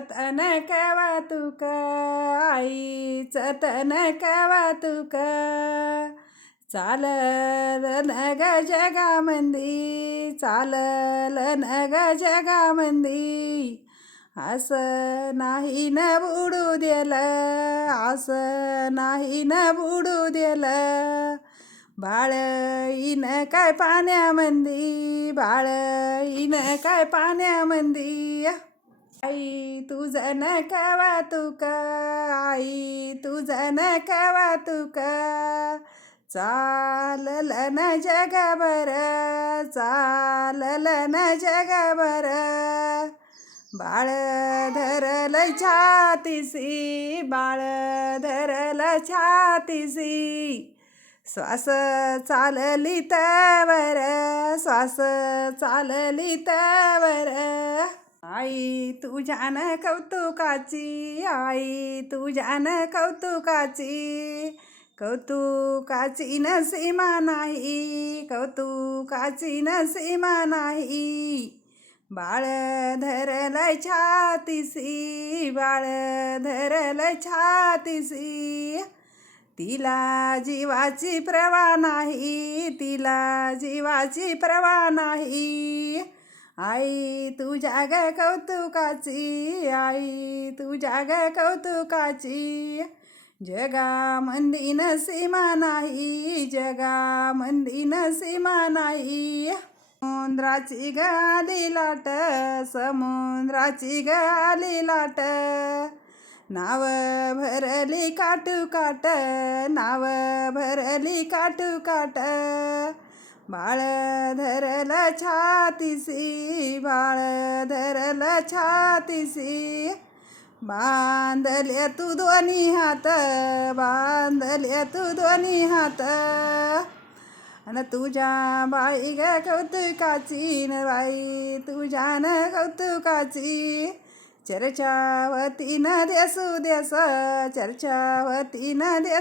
तन कौतुक आईचं तन कौतुक चालल न ग जगामंदी चालल न ग जगामंदी असं नाही न बुडू दिलं असं नाही न बुडू दिलं बाळ इन काय पाण्यामंदी बाळ इन काय पाण्यामंदी आई तुझं न कौतुक आई तुझं न कौतुक चालल न जगभर चालल न जगभर बाळ धरलं छातीसी बाळ धरलं छातीसी श्वास चालली तवर श्वास चालली तवर आई तुझ्यान कौतुकाची आई तुझ्यान कौतुकाची कौतुकाची न सीमा नाही कौतुकाची न सीमा नाही बाळ धरलं छातीसी बाळ धरलं छातीसी तिला जीवाची प्रवा नाही तिला जीवाची प्रवा नाही आई तुझ्या ग कौतुकाची आई तुझ्या ग कौतुकाची जगामंदी न सीमा नाही जगामंदी न सीमा नाही समुद्राची गाली लाट समुद्राची गाली लाट नाव भरली काटू काट नाव भरली काटू काट बाळ धरलं छातीसी बाळ धरलं छातीसी बांधले तू दोन्ही हात बांधले तू दोन्ही हात आणि तुझ्या बाई ग कौतुकाची न बाई तुझ्या न कौतुकाची चर्चावती न देसू देस चर्चावती न देस